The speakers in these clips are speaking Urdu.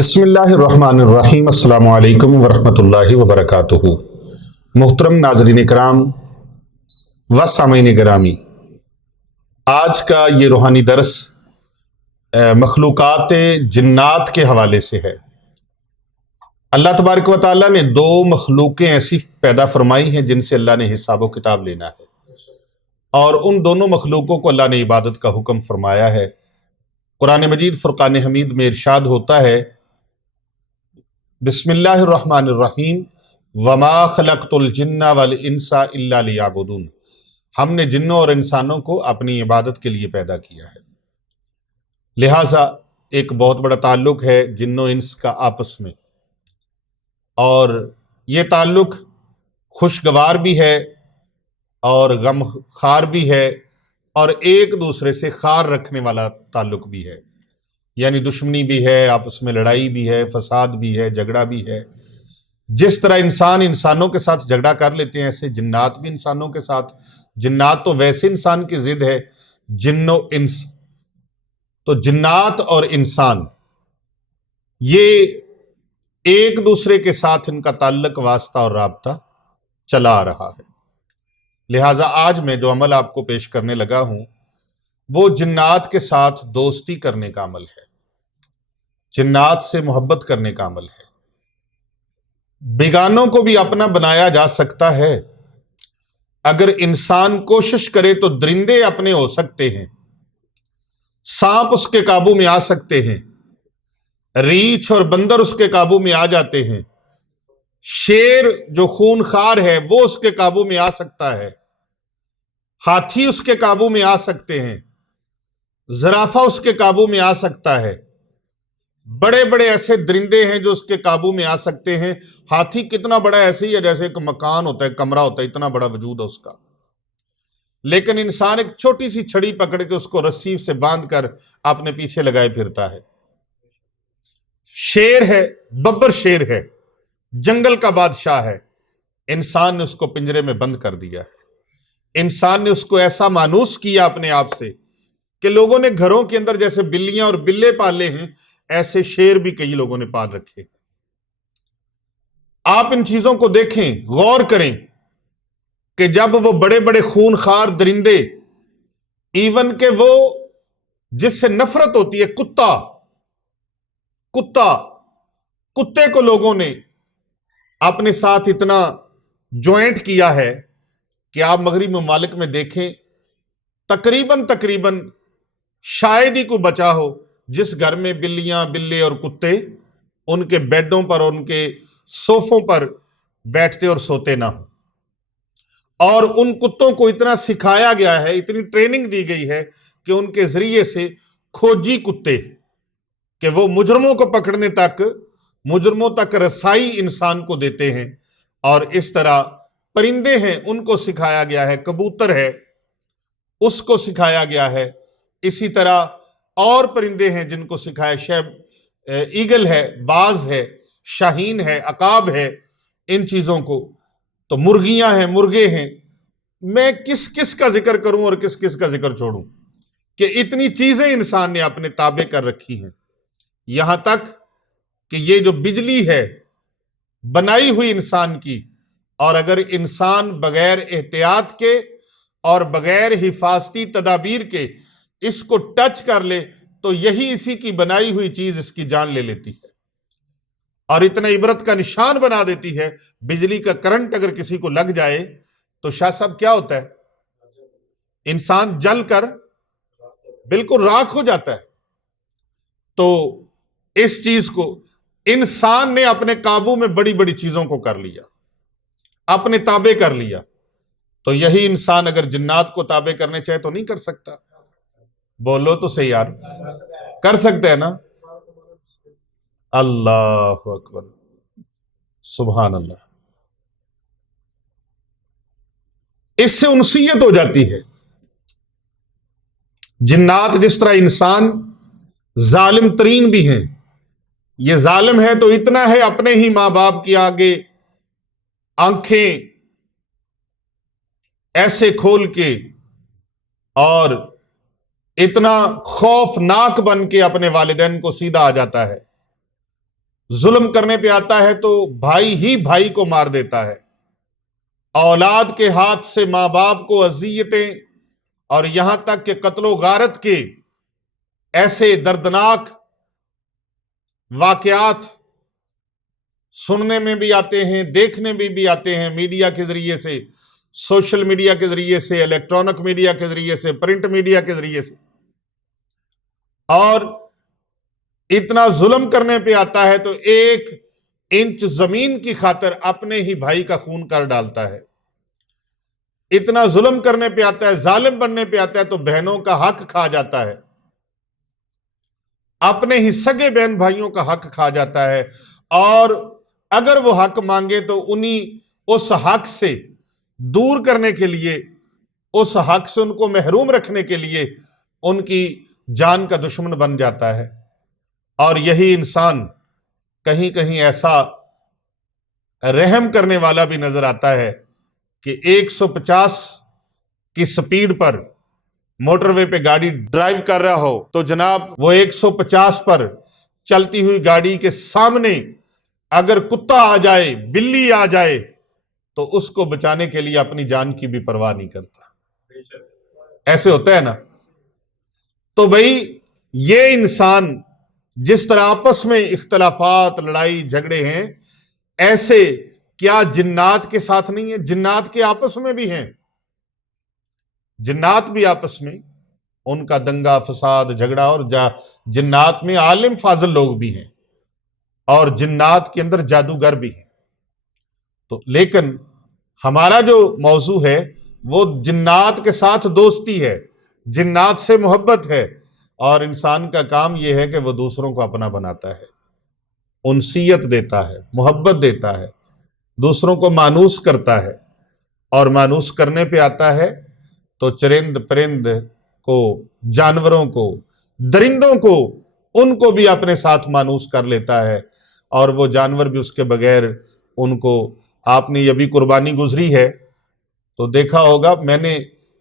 بسم اللہ الرحمن الرحیم۔ السلام علیکم ورحمۃ اللہ وبرکاتہ۔ محترم ناظرین کرام و سامعین گرامی، آج کا یہ روحانی درس مخلوقات جنات کے حوالے سے ہے۔ اللہ تبارک و تعالیٰ نے دو مخلوقیں ایسی پیدا فرمائی ہیں جن سے اللہ نے حساب و کتاب لینا ہے، اور ان دونوں مخلوقوں کو اللہ نے عبادت کا حکم فرمایا ہے۔ قرآن مجید فرقان حمید میں ارشاد ہوتا ہے، بسم اللہ الرحمن الرحیم، وما خلقت الجن والانس الا لیعبدون۔ ہم نے جنوں اور انسانوں کو اپنی عبادت کے لیے پیدا کیا ہے۔ لہٰذا ایک بہت بڑا تعلق ہے جن و انس کا آپس میں، اور یہ تعلق خوشگوار بھی ہے اور غم خار بھی ہے، اور ایک دوسرے سے خار رکھنے والا تعلق بھی ہے، یعنی دشمنی بھی ہے، آپس میں لڑائی بھی ہے، فساد بھی ہے، جھگڑا بھی ہے۔ جس طرح انسان انسانوں کے ساتھ جھگڑا کر لیتے ہیں، ایسے جنات بھی انسانوں کے ساتھ۔ جنات تو ویسے انسان کی ضد ہے، جن و انس۔ تو جنات اور انسان یہ ایک دوسرے کے ساتھ ان کا تعلق، واسطہ اور رابطہ چلا آ رہا ہے۔ لہٰذا آج میں جو عمل آپ کو پیش کرنے لگا ہوں وہ جنات کے ساتھ دوستی کرنے کا عمل ہے، جنات سے محبت کرنے کا عمل ہے۔ بیگانوں کو بھی اپنا بنایا جا سکتا ہے۔ اگر انسان کوشش کرے تو درندے اپنے ہو سکتے ہیں، سانپ اس کے قابو میں آ سکتے ہیں، ریچھ اور بندر اس کے قابو میں آ جاتے ہیں، شیر جو خون خار ہے وہ اس کے قابو میں آ سکتا ہے، ہاتھی اس کے قابو میں آ سکتے ہیں، زرافہ اس کے قابو میں آ سکتا ہے۔ بڑے بڑے ایسے درندے ہیں جو اس کے قابو میں آ سکتے ہیں۔ ہاتھی کتنا بڑا، ایسے ہی ہے جیسے ایک مکان ہوتا ہے، کمرہ ہوتا ہے، اتنا بڑا وجود ہے اس کا۔ لیکن انسان ایک چھوٹی سی چھڑی پکڑ کے اس کو رسی سے باندھ کر اپنے پیچھے لگائے پھرتا ہے۔ شیر ہے، ببر شیر ہے، جنگل کا بادشاہ ہے، انسان نے اس کو پنجرے میں بند کر دیا ہے۔ انسان نے اس کو ایسا مانوس کیا اپنے آپ سے کہ لوگوں نے گھروں کے اندر جیسے بلیاں اور بلے پالے ہیں، ایسے شیر بھی کئی لوگوں نے پال رکھے ہیں۔ آپ ان چیزوں کو دیکھیں، غور کریں کہ جب وہ بڑے بڑے خون خار درندے، ایون کہ وہ جس سے نفرت ہوتی ہے، کتے کو لوگوں نے اپنے ساتھ اتنا جوائنٹ کیا ہے کہ آپ مغربی ممالک میں دیکھیں، تقریباً شاید ہی کوئی بچا ہو جس گھر میں بلیاں، بلے اور کتے ان کے بیڈوں پر اور ان کے صوفوں پر بیٹھتے اور سوتے نہ ہوں۔ اور ان کتوں کو اتنا سکھایا گیا ہے، اتنی ٹریننگ دی گئی ہے کہ ان کے ذریعے سے کھوجی کتے کہ وہ مجرموں کو پکڑنے تک، مجرموں تک رسائی انسان کو دیتے ہیں۔ اور اس طرح پرندے ہیں، ان کو سکھایا گیا ہے، کبوتر ہے اس کو سکھایا گیا ہے۔ اسی طرح اور پرندے ہیں جن کو سکھایا، ایگل ہے، باز ہے، شاہین ہے، عقاب ہے، ان چیزوں کو۔ تو مرغیاں ہیں، مرغے ہیں۔ میں کس کا ذکر کروں اور کس کا ذکر چھوڑوں کہ اتنی چیزیں انسان نے اپنے تابع کر رکھی ہیں، یہاں تک کہ یہ جو بجلی ہے بنائی ہوئی انسان کی، اور اگر انسان بغیر احتیاط کے اور بغیر حفاظتی تدابیر کے اس کو ٹچ کر لے تو یہی اسی کی بنائی ہوئی چیز اس کی جان لے لیتی ہے، اور اتنا عبرت کا نشان بنا دیتی ہے۔ بجلی کا کرنٹ اگر کسی کو لگ جائے تو شاہ صاحب کیا ہوتا ہے؟ انسان جل کر بالکل راکھ ہو جاتا ہے۔ تو اس چیز کو انسان نے اپنے قابو میں بڑی بڑی چیزوں کو کر لیا، اپنے تابع کر لیا۔ تو یہی انسان اگر جنات کو تابع کرنے چاہے تو نہیں کر سکتا؟ بولو تو صحیح یار، کر سکتے ہیں نا؟ اللہ اکبر، سبحان اللہ۔ اس سے انسیت ہو جاتی ہے۔ جنات جس طرح انسان ظالم ترین بھی ہیں، یہ ظالم ہے تو اتنا ہے اپنے ہی ماں باپ کی آگے آنکھیں ایسے کھول کے اور اتنا خوفناک بن کے اپنے والدین کو سیدھا آ جاتا ہے ظلم کرنے پہ آتا ہے تو بھائی ہی بھائی کو مار دیتا ہے، اولاد کے ہاتھ سے ماں باپ کو اذیتیں اور یہاں تک کہ قتل و غارت کے ایسے دردناک واقعات سننے میں بھی آتے ہیں، دیکھنے میں بھی آتے ہیں، میڈیا کے ذریعے سے، سوشل میڈیا کے ذریعے سے، الیکٹرانک میڈیا کے ذریعے سے، پرنٹ میڈیا کے ذریعے سے، اور اتنا ظلم کرنے پہ آتا ہے تو 1 انچ زمین کی خاطر اپنے ہی بھائی کا خون کر ڈالتا ہے۔ اتنا ظلم کرنے پہ آتا ہے، ظالم بننے پہ آتا ہے تو بہنوں کا حق کھا جاتا ہے، اپنے ہی سگے بہن بھائیوں کا حق کھا جاتا ہے، اور اگر وہ حق مانگے تو اس حق سے دور کرنے کے لیے، اس حق سے ان کو محروم رکھنے کے لیے ان کی جان کا دشمن بن جاتا ہے۔ اور یہی انسان کہیں کہیں ایسا رحم کرنے والا بھی نظر آتا ہے کہ 150 کی سپیڈ پر موٹر وے پہ گاڑی ڈرائیو کر رہا ہو تو جناب وہ 150 پر چلتی ہوئی گاڑی کے سامنے اگر کتا آ جائے، بلی آ جائے تو اس کو بچانے کے لیے اپنی جان کی بھی پرواہ نہیں کرتا۔ ایسے ہوتا ہے نا؟ تو بھئی یہ انسان جس طرح آپس میں اختلافات، لڑائی جھگڑے ہیں، ایسے کیا جنات کے ساتھ نہیں ہے؟ جنات کے آپس میں بھی ہیں، جنات بھی آپس میں ان کا دنگا فساد جھگڑا، اور جنات میں عالم فاضل لوگ بھی ہیں، اور جنات کے اندر جادوگر بھی ہیں۔ تو لیکن ہمارا جو موضوع ہے وہ جنات کے ساتھ دوستی ہے، جنات سے محبت ہے، اور انسان کا کام یہ ہے کہ وہ دوسروں کو اپنا بناتا ہے، انسیت دیتا ہے، محبت دیتا ہے، دوسروں کو مانوس کرتا ہے، اور مانوس کرنے پہ آتا ہے تو چرند پرند کو، جانوروں کو، درندوں کو، ان کو بھی اپنے ساتھ مانوس کر لیتا ہے، اور وہ جانور بھی اس کے بغیر ان کو، آپ نے یہ بھی قربانی گزری ہے تو دیکھا ہوگا، میں نے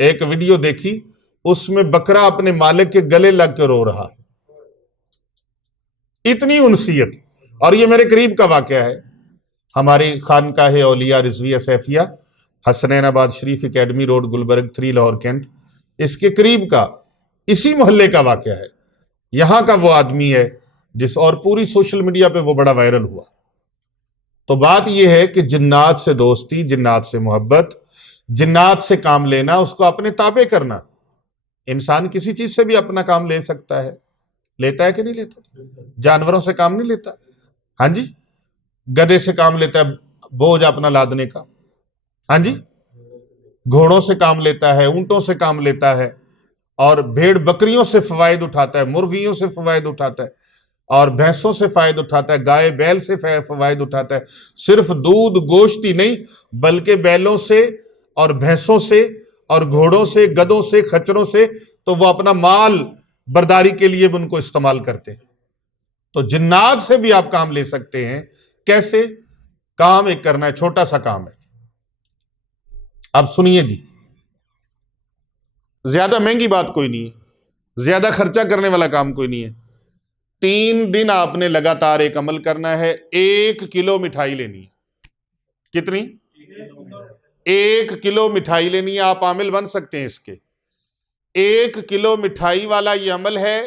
ایک ویڈیو دیکھی، اس میں بکرا اپنے مالک کے گلے لگ کے رو رہا ہے، اتنی انسیت۔ اور یہ میرے قریب کا واقعہ ہے، ہماری خانقاہ اولیاء Rizvia Saifia, Hasnainabad Sharif academy road, Gulberg 3 Lahore cantt, اس کے قریب کا، اسی محلے کا واقعہ ہے۔ یہاں کا وہ آدمی ہے اور پوری سوشل میڈیا پہ وہ بڑا وائرل ہوا۔ تو بات یہ ہے کہ جنات سے دوستی، جنات سے محبت، جنات سے کام لینا، اس کو اپنے تابع کرنا۔ انسان کسی چیز سے بھی اپنا کام لے سکتا ہے، لیتا ہے کہ نہیں لیتا؟ جانوروں سے کام نہیں لیتا؟ ہاں جی، گدھے سے کام لیتا ہے بوجھ اپنا لادنے کا، ہاں جی، گھوڑوں سے کام لیتا ہے، اونٹوں سے کام لیتا ہے، اور بھیڑ بکریوں سے فوائد اٹھاتا ہے، مرغیوں سے فوائد اٹھاتا ہے، اور بھینسوں سے فائد اٹھاتا ہے، گائے بیل سے فوائد اٹھاتا ہے۔ صرف دودھ گوشت ہی نہیں بلکہ بیلوں سے اور بھینسوں سے اور گھوڑوں سے، گدوں سے، خچروں سے، تو وہ اپنا مال برداری کے لیے بھی ان کو استعمال کرتے ہیں۔ تو جنات سے بھی آپ کام لے سکتے ہیں۔ کیسے؟ کام ایک کرنا ہے، چھوٹا سا کام ہے۔ اب سنیے جی، زیادہ مہنگی بات کوئی نہیں ہے، زیادہ خرچہ کرنے والا کام کوئی نہیں ہے۔ 3 دن آپ نے لگاتار ایک عمل کرنا ہے، 1 کلو مٹھائی لینی ہے۔ کتنی؟ 1 کلو مٹھائی لینی ہے۔ آپ عامل بن سکتے ہیں اس کے۔ 1 کلو مٹھائی والا یہ عمل ہے،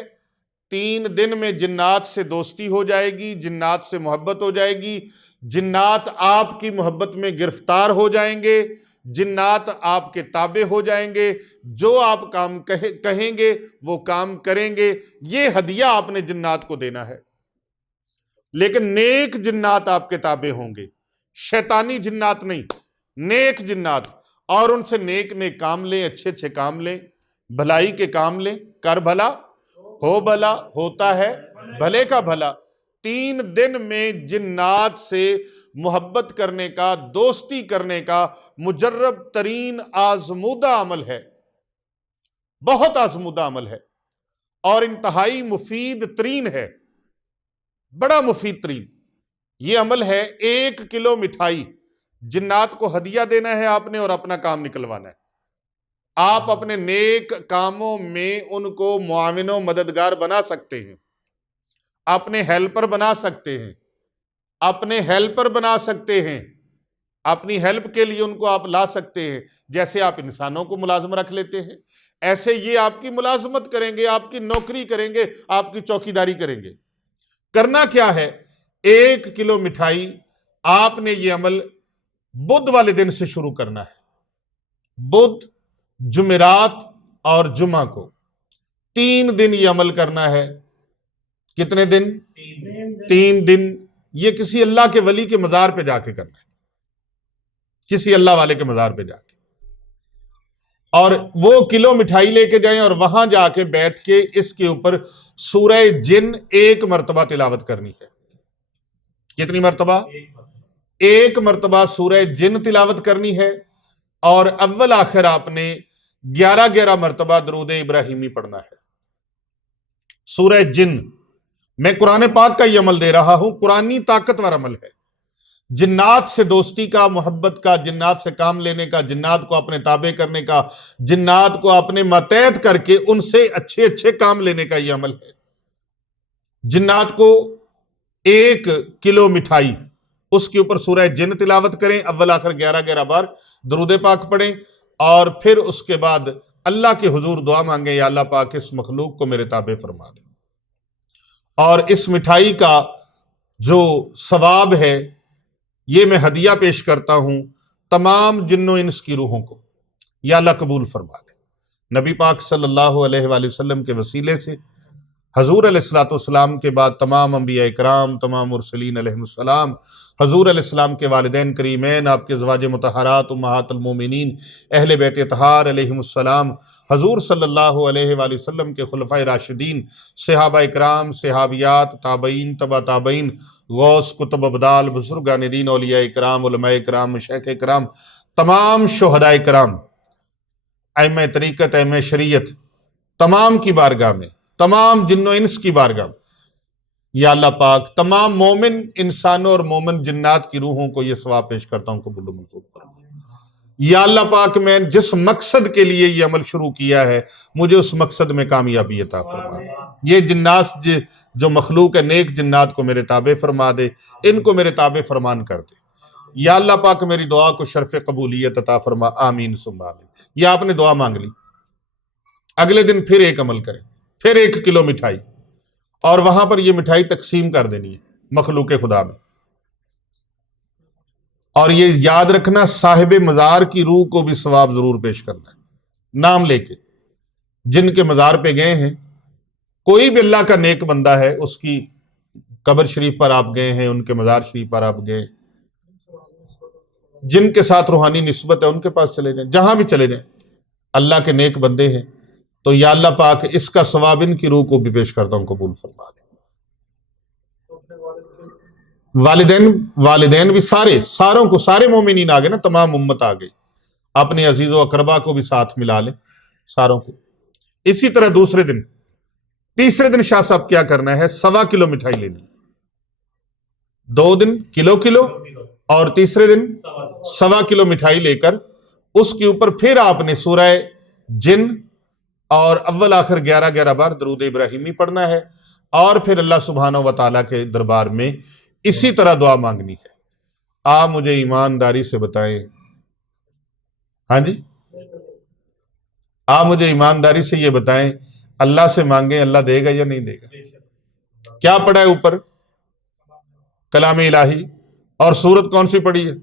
3 دن میں جنات سے دوستی ہو جائے گی، جنات سے محبت ہو جائے گی، جنات آپ کی محبت میں گرفتار ہو جائیں گے، جنات آپ کے تابع ہو جائیں گے، جو آپ کام کہیں گے وہ کام کریں گے۔ یہ ہدیہ آپ نے جنات کو دینا ہے۔ لیکن نیک جنات آپ کے تابع ہوں گے، شیطانی جنات نہیں، نیک جنات، اور ان سے نیک نیک کام لیں، اچھے اچھے کام لیں، بھلائی کے کام لیں۔ کر بھلا ہو بھلا، ہوتا ہے بھلے کا بھلا۔ 3 دن میں جنات سے محبت کرنے کا، دوستی کرنے کا مجرب ترین آزمودہ عمل ہے، بہت آزمودہ عمل ہے، اور انتہائی مفید ترین ہے، بڑا مفید ترین یہ عمل ہے۔ 1 کلو مٹھائی جنات کو ہدیہ دینا ہے آپ نے، اور اپنا کام نکلوانا ہے۔ آپ اپنے نیک کاموں میں ان کو معاون و مددگار بنا سکتے ہیں، اپنے ہیلپر بنا سکتے ہیں، اپنے ہیلپر بنا سکتے ہیں، اپنی ہیلپ کے لیے ان کو آپ لا سکتے ہیں، جیسے آپ انسانوں کو ملازم رکھ لیتے ہیں ایسے یہ آپ کی ملازمت کریں گے، آپ کی نوکری کریں گے، آپ کی چوکیداری کریں گے۔ کرنا کیا ہے؟ 1 کلو مٹھائی آپ نے یہ عمل بدھ والے دن سے شروع کرنا ہے، بدھ، جمعرات اور جمعہ کو 3 دن یہ عمل کرنا ہے۔ کتنے دن؟ 3 دن۔ یہ کسی اللہ کے ولی کے مزار پہ جا کے کرنا ہے، کسی اللہ والے کے مزار پہ جا کے، اور وہ کلو مٹھائی لے کے جائیں اور وہاں جا کے بیٹھ کے اس کے اوپر سورہ جن 1 مرتبہ تلاوت کرنی ہے۔ کتنی مرتبہ؟ 1 مرتبہ سورہ جن تلاوت کرنی ہے، اور اول آخر آپ نے 11 مرتبہ درود ابراہیمی پڑھنا ہے۔ سورہ جن، میں قرآن پاک کا یہ عمل دے رہا ہوں، قرآنی طاقتور عمل ہے، جنات سے دوستی کا، محبت کا، جنات سے کام لینے کا، جنات کو اپنے تابع کرنے کا، جنات کو اپنے ماتحت کر کے ان سے اچھے اچھے کام لینے کا یہ عمل ہے۔ جنات کو 1 کلو مٹھائی، اس کے اوپر سورہ جن تلاوت کریں، اول آخر 11 بار درود پاک پڑھیں، اور پھر اس کے بعد اللہ کے حضور دعا مانگیں، یا اللہ پاک اس مخلوق کو میرے تابع فرما دے۔ اور اس مٹھائی کا جو ثواب ہے یہ میں ہدیہ پیش کرتا ہوں تمام جن و انس کی روحوں کو، یا اللہ قبول فرما لے۔ نبی پاک صلی اللہ علیہ وآلہ وسلم کے وسیلے سے حضور علیہ السلام کے بعد تمام انبیاء اکرام، تمام مرسلین علیہ السلام، حضور علیہ السلام کے والدین کریمین، آپ کے ازواج مطہرات امہات المومنین، اہل بیت اطہار علیہ السلام، حضور صلی اللہ علیہ وآلہ وسلم کے خلفائے راشدین، صحابہ اکرام، صحابیات، تابعین، تبع تابعین، غوث، کتب ابدال، بزرگان دین، اولیاء اکرام، علماء اکرام، مشائخ اکرام، تمام شہداء اکرام، ائمہ طریقت، ائمہ شریعت، تمام کی بارگاہ میں، تمام جن و انس کی بارگاہ میں، یا اللہ پاک تمام مومن انسانوں اور مومن جنات کی روحوں کو یہ ثواب پیش کرتا ہوں، قبول و منظور فرما۔ یا اللہ پاک میں جس مقصد کے لیے یہ عمل شروع کیا ہے مجھے اس مقصد میں کامیابی عطا فرما۔ یہ جنات جو مخلوق ہے، نیک جنات کو میرے تابع فرما دے، ان کو میرے تابع فرمان کر دے۔ یا اللہ پاک میری دعا کو شرف قبولیت عطا فرما، آمین ثم آمین۔ یہ آپ نے دعا مانگ لی، اگلے دن پھر ایک عمل کریں، پھر 1 کلو مٹھائی، اور وہاں پر یہ مٹھائی تقسیم کر دینی ہے مخلوق خدا میں۔ اور یہ یاد رکھنا صاحب مزار کی روح کو بھی ثواب ضرور پیش کرنا ہے، نام لے کے، جن کے مزار پہ گئے ہیں، کوئی بھی اللہ کا نیک بندہ ہے، اس کی قبر شریف پر آپ گئے ہیں، ان کے مزار شریف پر آپ گئے، جن کے ساتھ روحانی نسبت ہے ان کے پاس چلے جائیں، جہاں بھی چلے جائیں، اللہ کے نیک بندے ہیں، تو یا اللہ پاک اس کا ثواب ان کی روح کو بھی پیش کرتا ہوں، قبول فرما دے۔ والدین بھی ساروں کو، سارے مومنین آگے نا، تمام امت آگئی، اپنے عزیز و اقربا کو بھی ساتھ ملا لیں، ساروں کو۔ اسی طرح تیسرے دن شاہ صاحب کیا کرنا ہے؟ 1.25 کلو مٹھائی لینی، 2 دن کلو، اور تیسرے دن 1.25 کلو مٹھائی لے کر اس کے اوپر پھر آپ نے سورہ جن اور اول آخر 11 بار درود ابراہیمی پڑھنا ہے، اور پھر اللہ سبحانہ و تعالیٰ کے دربار میں اسی طرح دعا مانگنی ہے۔ آپ مجھے ایمانداری سے بتائیں، ہاں جی، آپ مجھے ایمانداری سے یہ بتائیں، اللہ سے مانگیں، اللہ دے گا یا نہیں دے گا؟ کیا پڑھا ہے اوپر؟ کلام الہی، اور سورت کون سی پڑھی ہے؟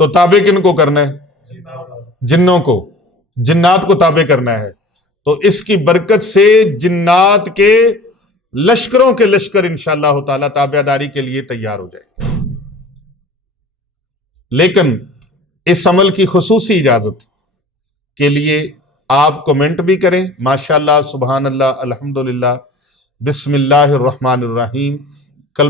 تو تابع کن کو کرنا ہے؟ جنوں کو، جنات کو تابع کرنا ہے۔ تو اس کی برکت سے جنات کے لشکروں کے لشکر انشاءاللہ تعالیٰ تابع داری کے لیے تیار ہو جائے۔ لیکن اس عمل کی خصوصی اجازت کے لیے آپ کمنٹ بھی کریں، ماشاءاللہ، سبحان اللہ، الحمدللہ، بسم اللہ الرحمن الرحیم،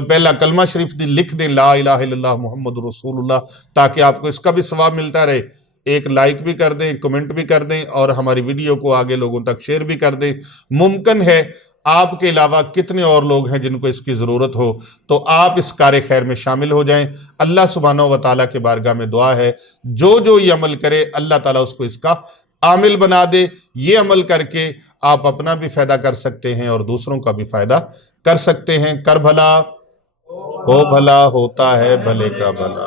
پہلا کلمہ شریف لکھ دیں، لا الہ الا اللہ محمد رسول اللہ، تاکہ آپ کو اس کا بھی ثواب ملتا رہے۔ ایک لائک بھی کر دیں، کمنٹ بھی کر دیں، اور ہماری ویڈیو کو آگے لوگوں تک شیئر بھی کر دیں۔ ممکن ہے آپ کے علاوہ کتنے اور لوگ ہیں جن کو اس کی ضرورت ہو، تو آپ اس کار خیر میں شامل ہو جائیں۔ اللہ سبحانہ و تعالیٰ کے بارگاہ میں دعا ہے، جو یہ عمل کرے اللہ تعالیٰ اس کو اس کا عامل بنا دے۔ یہ عمل کر کے آپ اپنا بھی فائدہ کر سکتے ہیں اور دوسروں کا بھی فائدہ کر سکتے ہیں۔ کر بھلا ہو بھلا ہوتا ہے بھلے کا بھلا۔